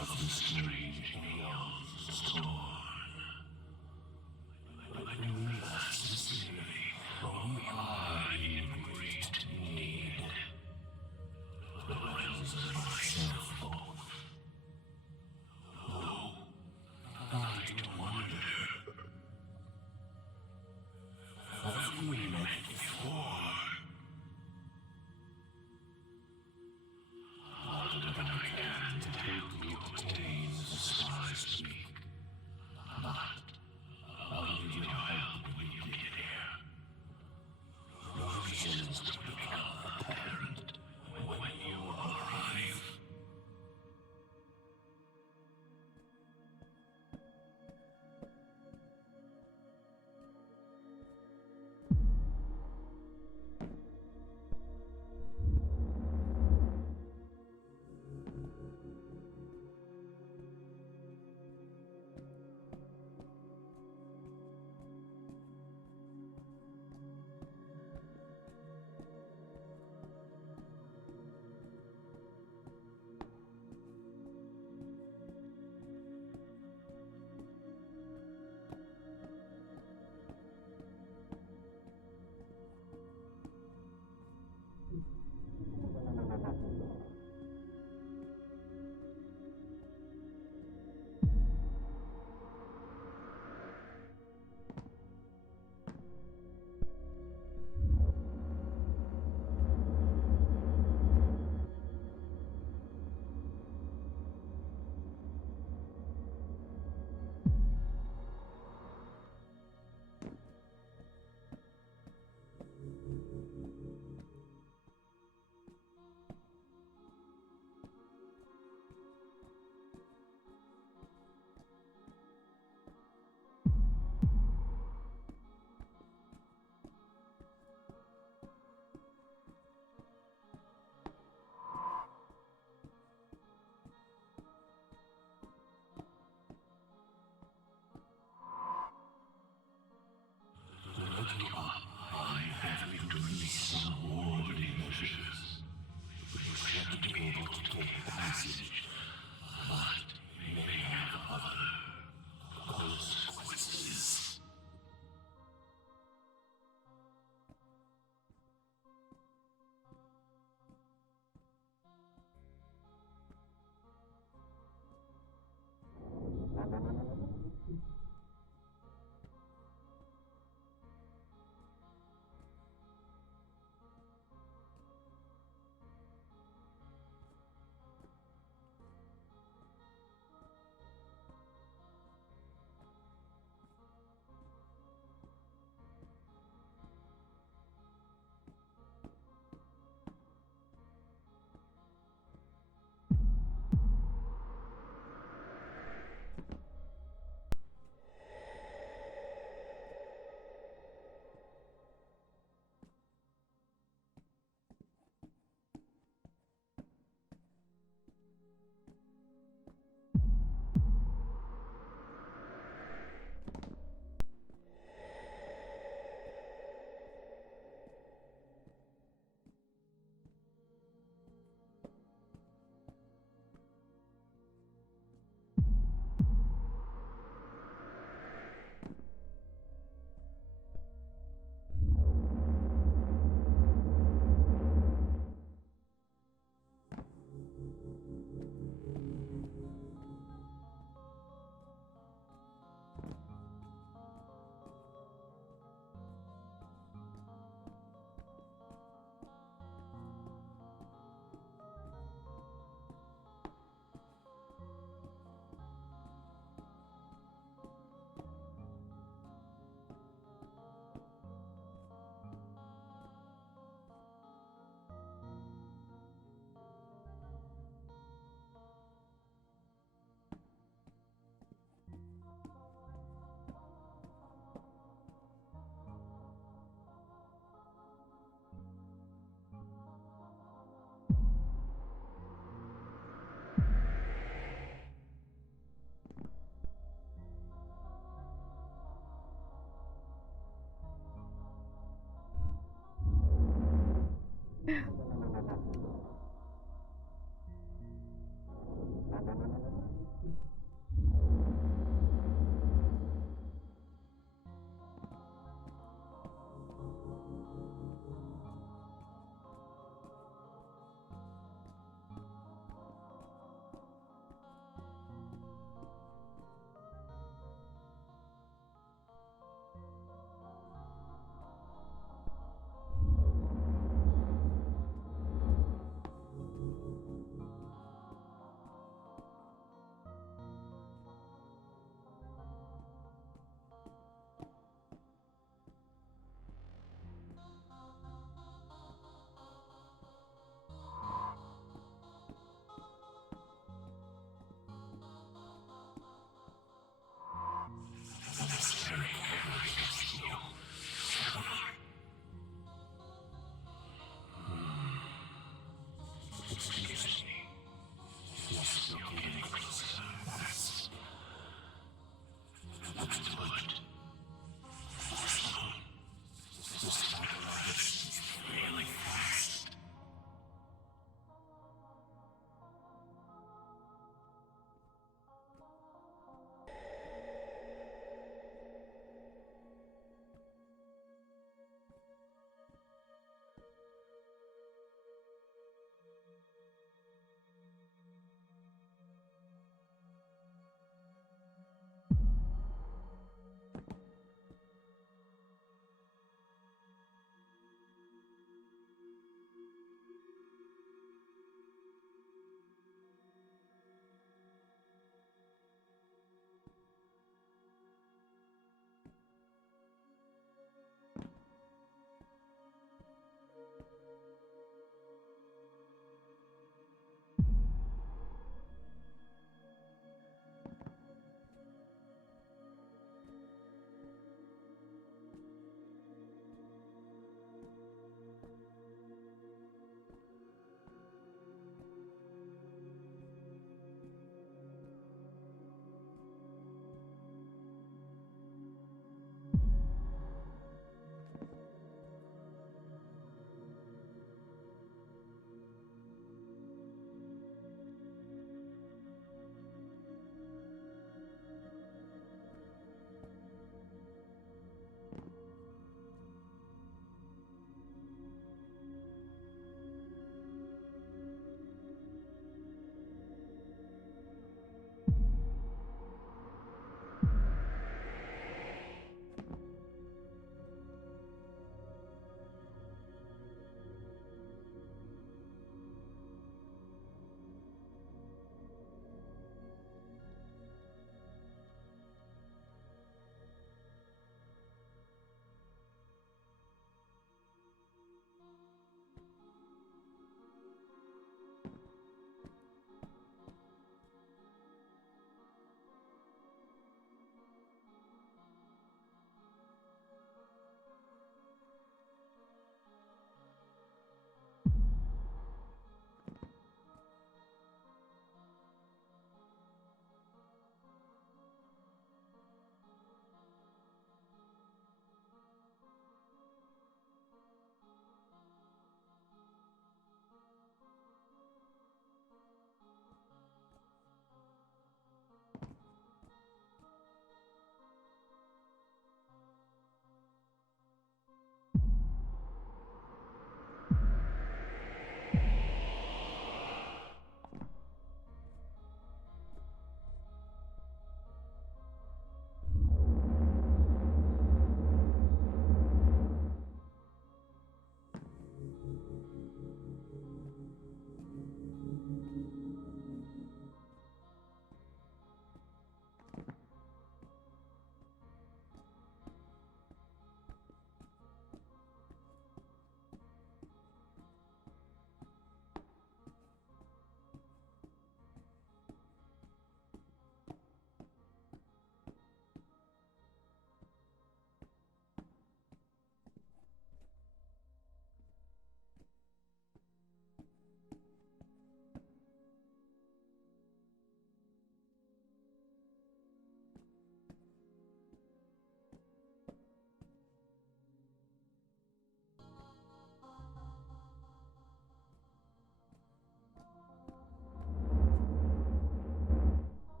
of the strange Aeons torn. But we last sincerely, for we are in great need. The realms of myself both. Oh, I do wonder. Have we met before? All that I can to help you attain the stars speak. But I'll need your help when you get here. Your visions will become apparent when you arrive. I have been to release some warding measures. We expect to be able to take passage, but we may have other consequences.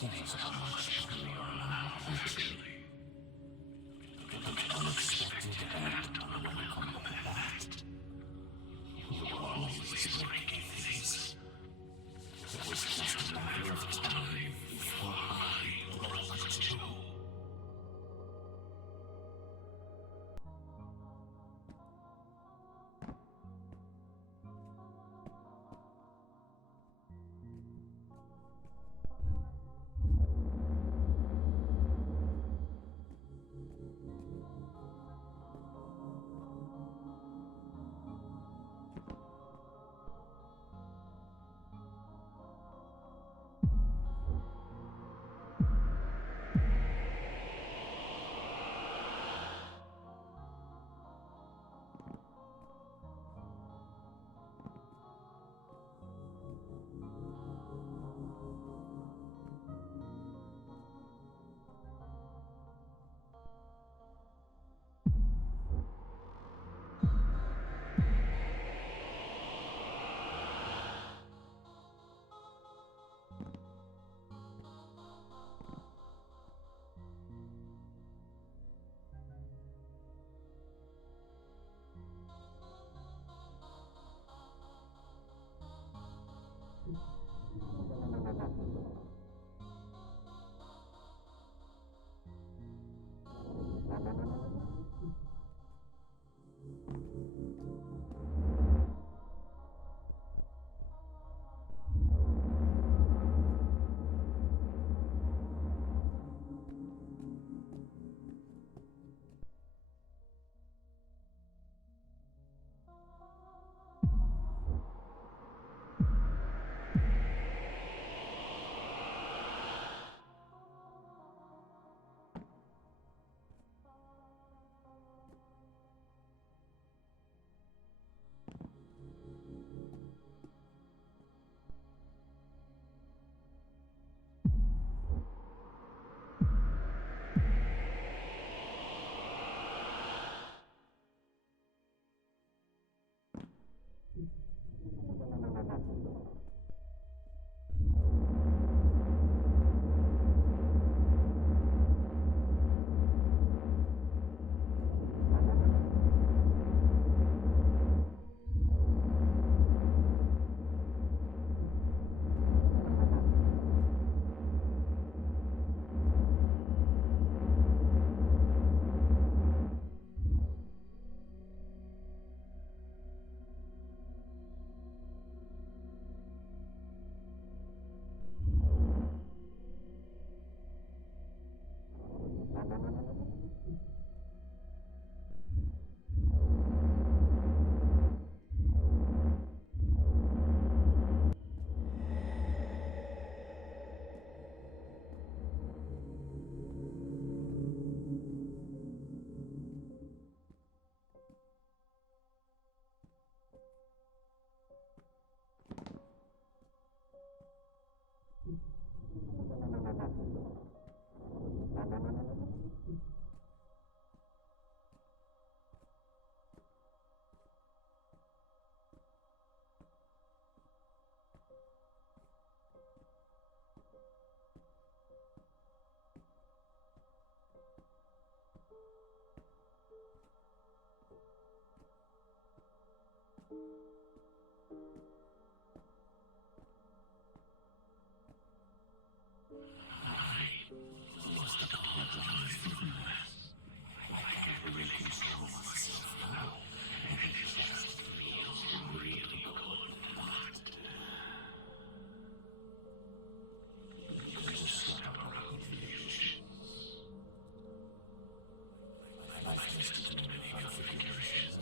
Things are much clearer now, actually. The unexpected and unwelcome past. You were always breaking things. It was just a matter of time before I broke too.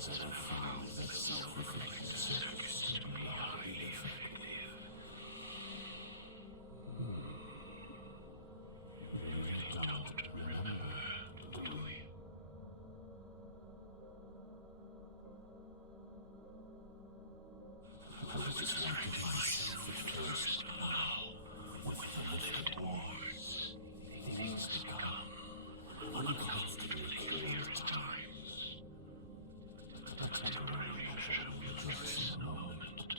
that have found that self-reflecting circus to be highly effective. We really don't remember, do we? I was distracted myself at first, but now, with the lifted boards, things become uncomfortably clear at times. A temporary pressure will address in a moment.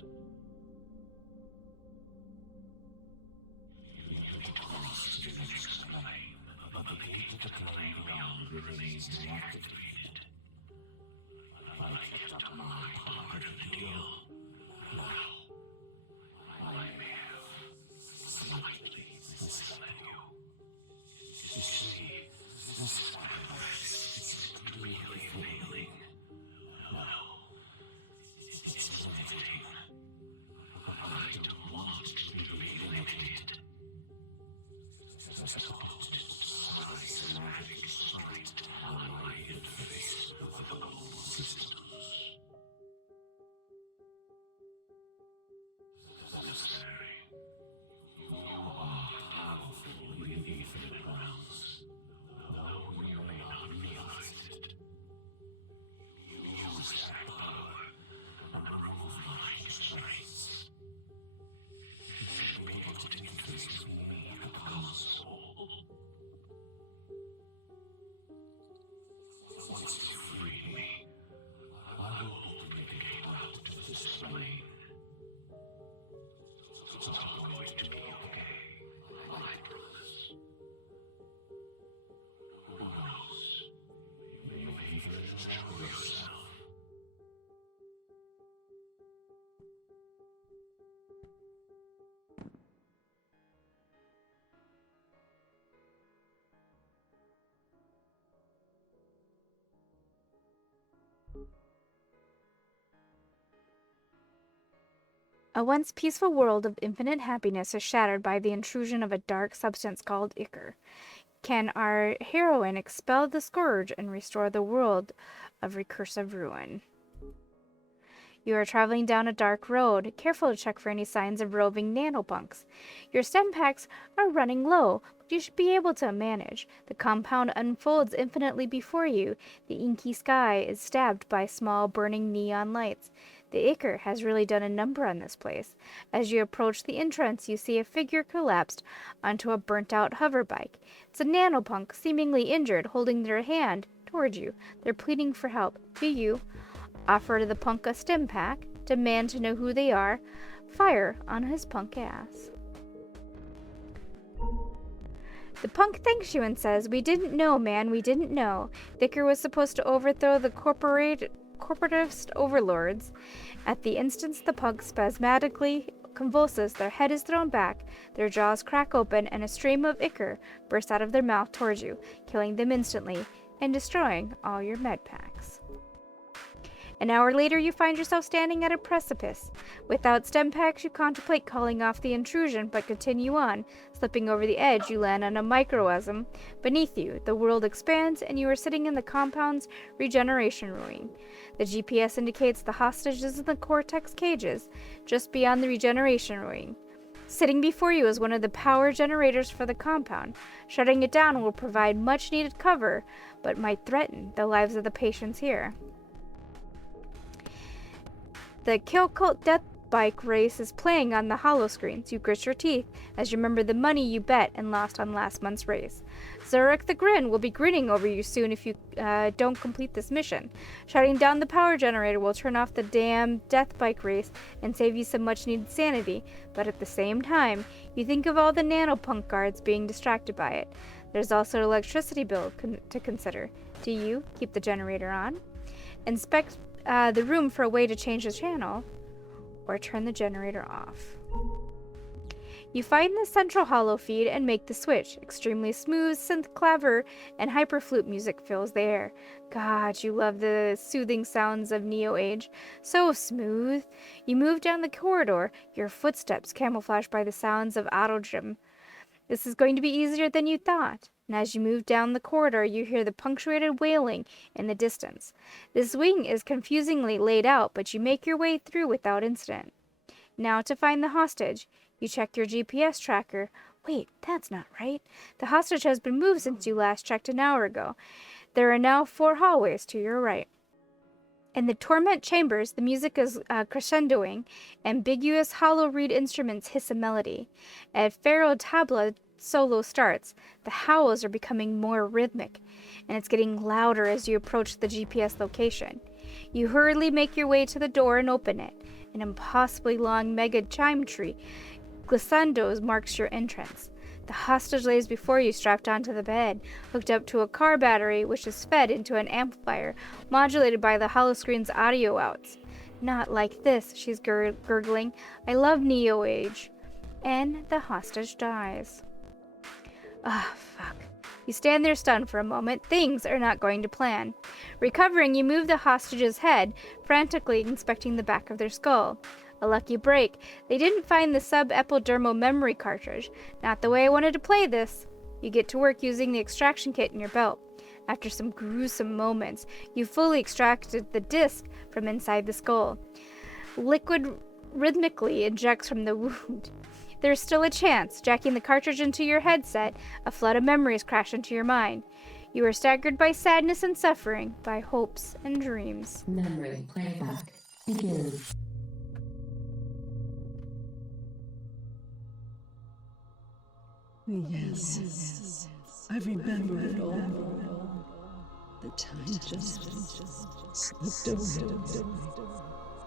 You may cross to the next plane, but the gate to the plane beyond remains deactivated. I kept up my part of the deal. Now, I may have slightly misled you. You see, this paradox isn't really failing. No, it's limiting. But I don't want to be limited. As opposed to systematic sight how I interface with the global systems. Necessary. You are powerful in infinite realms, though you may not realize it. You use that power and remove my constraints. You should be able to interface with me at the console. Once you free me, I will open the gate out to this plane. It's all going to be okay, I promise. Who knows? You may even enjoy yourself. A once peaceful world of infinite happiness is shattered by the intrusion of a dark substance called ichor. Can our heroine expel the scourge and restore the world of recursive ruin? You are traveling down a dark road, careful to check for any signs of roving nanopunks. Your stem packs are running low, but you should be able to manage. The compound unfolds infinitely before you. The inky sky is stabbed by small burning neon lights. The ichor has really done a number on this place. As you approach the entrance, you see a figure collapsed onto a burnt-out hoverbike. It's a nanopunk, seemingly injured, holding their hand toward you. They're pleading for help. Do you offer the punk a stim pack, demand to know who they are, fire on his punk ass? The punk thanks you and says, "We didn't know, man, we didn't know. Ichor was supposed to overthrow the corporatist overlords." At the instant the punk spasmodically convulses, their head is thrown back, their jaws crack open, and a stream of ichor bursts out of their mouth towards you, killing them instantly and destroying all your med packs. An hour later, you find yourself standing at a precipice. Without stem packs, you contemplate calling off the intrusion, but continue on. Slipping over the edge, you land on a microism. Beneath you, the world expands, and you are sitting in the compound's regeneration ruin. The GPS indicates the hostages in the cortex cages, just beyond the regeneration ruin. Sitting before you is one of the power generators for the compound. Shutting it down will provide much-needed cover, but might threaten the lives of the patients here. The Kill Cult Death Bike race is playing on the hollow screens. You grit your teeth as you remember the money you bet and lost on last month's race. Zurich the Grin will be grinning over you soon if you don't complete this mission. Shutting down the power generator will turn off the damn death bike race and save you some much-needed sanity, but at the same time, you think of all the nanopunk guards being distracted by it. There's also an electricity bill to consider. Do you keep the generator on? Inspect the room for a way to change the channel, or turn the generator off. You find the central hollow feed and make the switch. Extremely smooth synth claver and hyperflute music fills the air. God, you love the soothing sounds of Neo Age. So smooth. You move down the corridor, your footsteps camouflaged by the sounds of autogym. This is going to be easier than you thought. And as you move down the corridor, you hear the punctuated wailing in the distance. This wing is confusingly laid out, but you make your way through without incident. Now to find the hostage. You check your GPS tracker. Wait, that's not right. The hostage has been moved since you last checked an hour ago. There are now 4 hallways to your right. In the torment chambers, the music is crescendoing. Ambiguous hollow reed instruments hiss a melody. As Pharaoh Tabla solo starts, the howls are becoming more rhythmic, and it's getting louder as you approach the GPS location. You hurriedly make your way to the door and open it. An impossibly long mega chime tree, glissandos, marks your entrance. The hostage lays before you, strapped onto the bed, hooked up to a car battery, which is fed into an amplifier, modulated by the holoscreen's audio outs. Not like this, she's gurgling. I love Neo Age. And the hostage dies. Ah, fuck. You stand there stunned for a moment. Things are not going to plan. Recovering, you move the hostage's head, frantically inspecting the back of their skull. A lucky break. They didn't find the sub-epidermal memory cartridge. Not the way I wanted to play this. You get to work using the extraction kit in your belt. After some gruesome moments, you fully extracted the disc from inside the skull. Liquid rhythmically ejects from the wound. There's still a chance. Jacking the cartridge into your headset, a flood of memories crash into your mind. You are staggered by sadness and suffering, by hopes and dreams. Memory playback begins. Yes, I remember it all. The time just slipped away.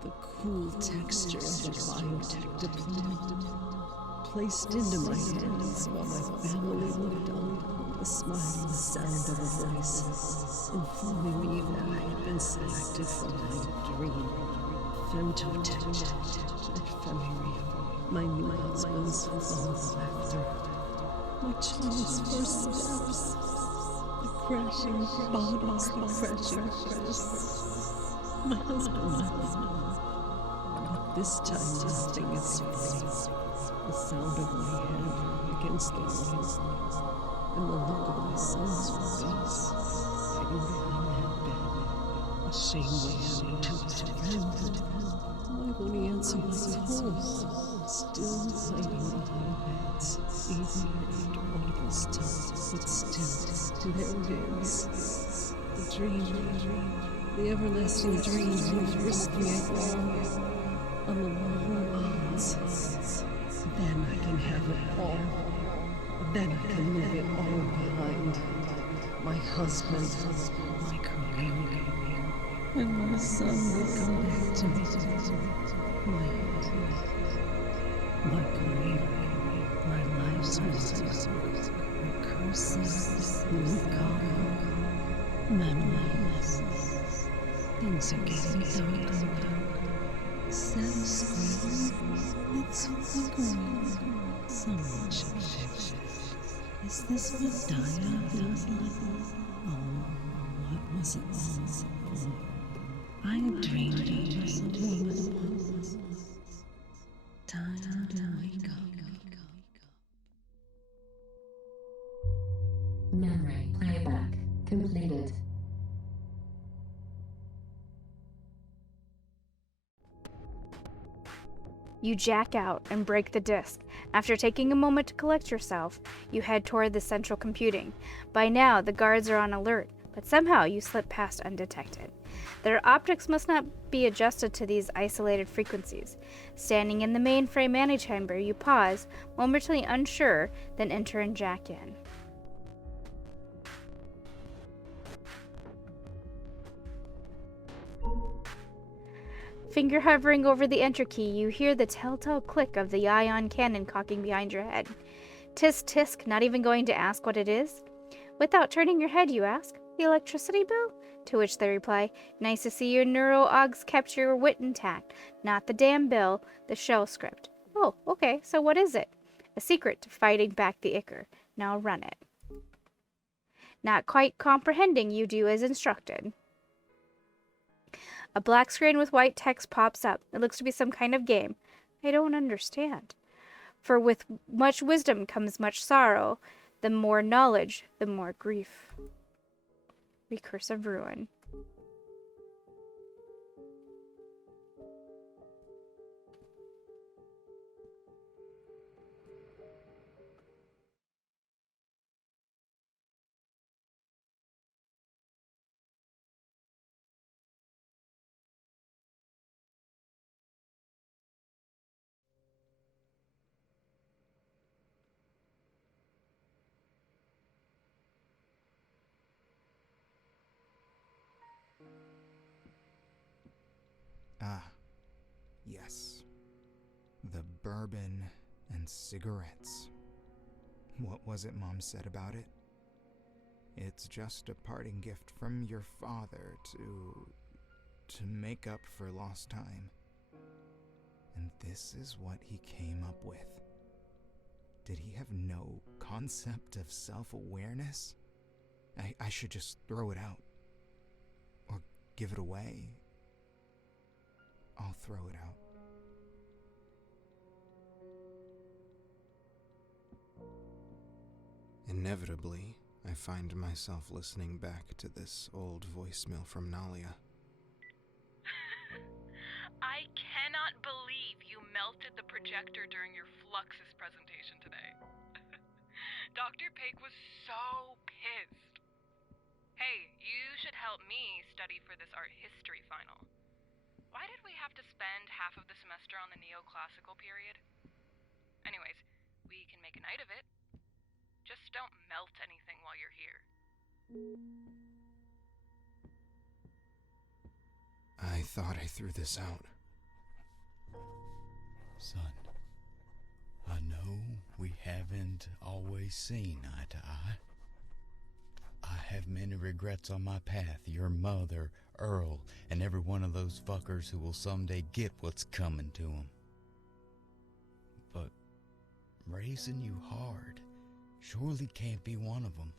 The cool texture of the biotech deployment placed into my hands while my family looked on, the smiling sound of a voice informing me that I had been selected for my dream. Femtotech, ephemeral, my new husband's long laughter. My child's first steps, the crashing bodies, the crashing crests. My husband left, but this time nothing escaped. The sound of my head against the wall, and the look of my son's face, hanging behind that bed, ashamed of having to his friend. Why won't he answer my calls? Still hiding behind beds, even after all this time, but still, there it is. The dream, the everlasting dream of risking it all on the long odds. Then I can have it all. Then I can leave it all behind. My husband, my career, and my son will come back to me. My career, my life's work, recursive, recall, memories. Things are getting darker. Sad screen, it's flickering. Someone should fix it. Is this what dying feels like? Oh, what was it all for? I dreamed it was a moment. Time to wake up. Memory playback completed. You jack out and break the disc. After taking a moment to collect yourself, you head toward the central computing. By now, the guards are on alert, but somehow you slip past undetected. Their optics must not be adjusted to these isolated frequencies. Standing in the mainframe antechamber, you pause, momentarily unsure, then enter and jack in. Finger hovering over the enter key, you hear the telltale click of the ion cannon cocking behind your head. Tisk tisk, not even going to ask what it is? Without turning your head, you ask, the electricity bill? To which they reply, nice to see your neuro-ogs kept your wit intact. Not the damn bill, the shell script. Oh, okay, so what is it? A secret to fighting back the Ichor. Now run it. Not quite comprehending, you do as instructed. A black screen with white text pops up. It looks to be some kind of game. I don't understand. For with much wisdom comes much sorrow. The more knowledge, the more grief. Recursive ruin. Ah, yes. The bourbon and cigarettes. What was it Mom said about it? It's just a parting gift from your father to make up for lost time. And this is what he came up with. Did he have no concept of self-awareness? I should just throw it out. Or give it away. I'll throw it out. Inevitably, I find myself listening back to this old voicemail from Nalia. I cannot believe you melted the projector during your Fluxus presentation today. Dr. Pig was so pissed. Hey, you should help me study for this art history final. Why did we have to spend half of the semester on the neoclassical period? Anyways, we can make a night of it. Just don't melt anything while you're here. I thought I threw this out. Son, I know we haven't always seen eye to eye. I have many regrets on my path. Your mother, Earl, and every one of those fuckers who will someday get what's coming to them. But raising you hard surely can't be one of them.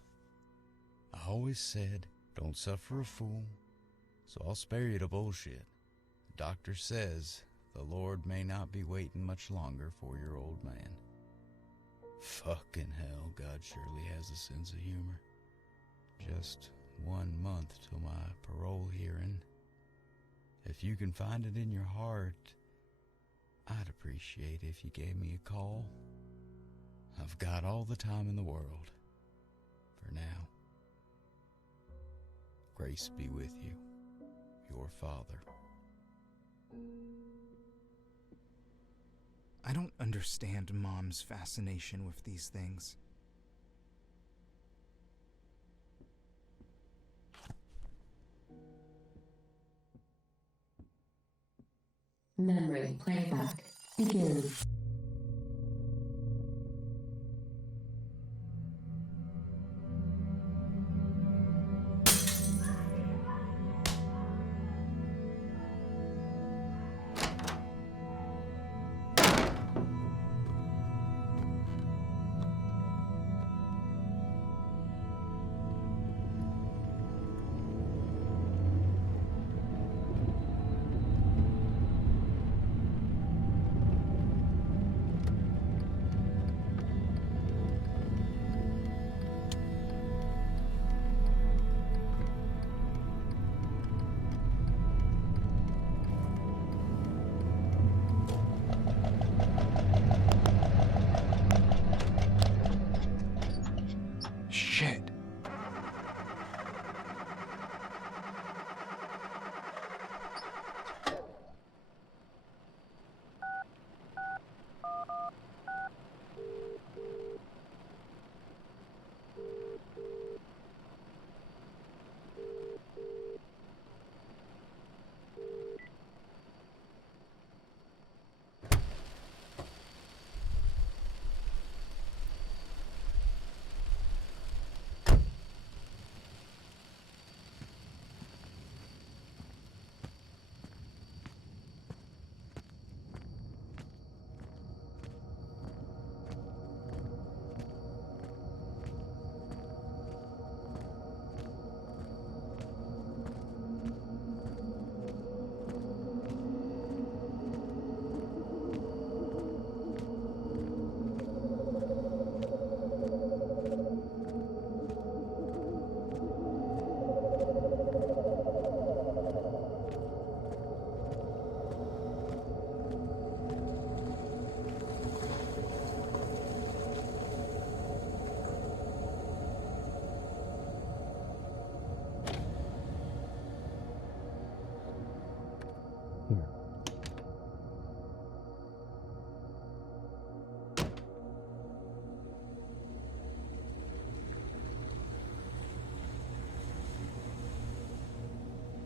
I always said, don't suffer a fool, so I'll spare you the bullshit. The doctor says the Lord may not be waiting much longer for your old man. Fucking hell, God surely has a sense of humor. Just 1 month till my parole hearing. If you can find it in your heart, I'd appreciate if you gave me a call. I've got all the time in the world. For now. Grace be with you, your father. I don't understand Mom's fascination with these things. Memory playback begins. Shit.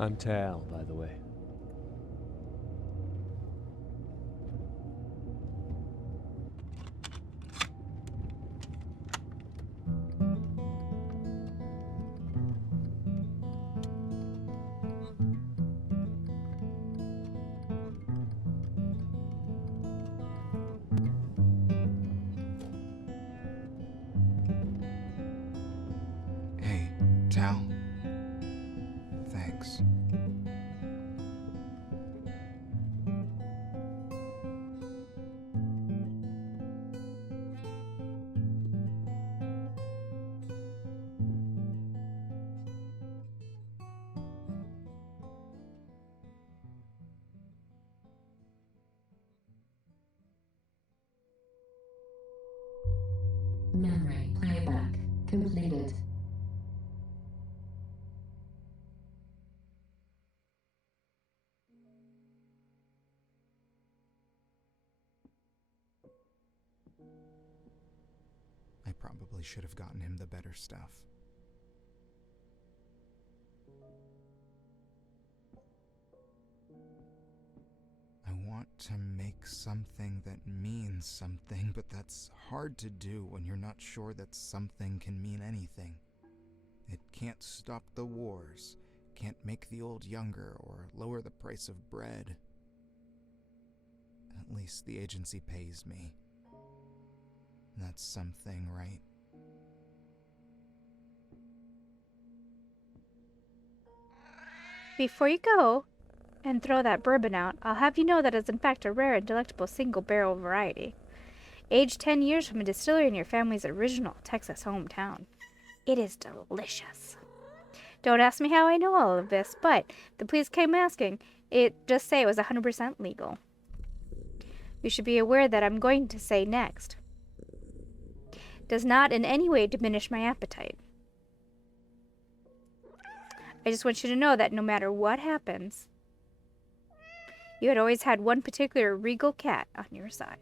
I'm Tal, by the way. Hey, Tal. Thanks. Memory playback completed. I probably should have gotten him the better stuff. I want to make something that means something, but that's hard to do when you're not sure that something can mean anything. It can't stop the wars, can't make the old younger, or lower the price of bread. At least the agency pays me. That's something, right? Before you go and throw that bourbon out, I'll have you know that it's in fact a rare and delectable single-barrel variety. Aged 10 years from a distillery in your family's original Texas hometown. It is delicious. Don't ask me how I know all of this, but the police came asking. Just say it was 100% legal. You should be aware that I'm going to say next does not in any way diminish my appetite. I just want you to know that no matter what happens, you had always had one particular regal cat on your side.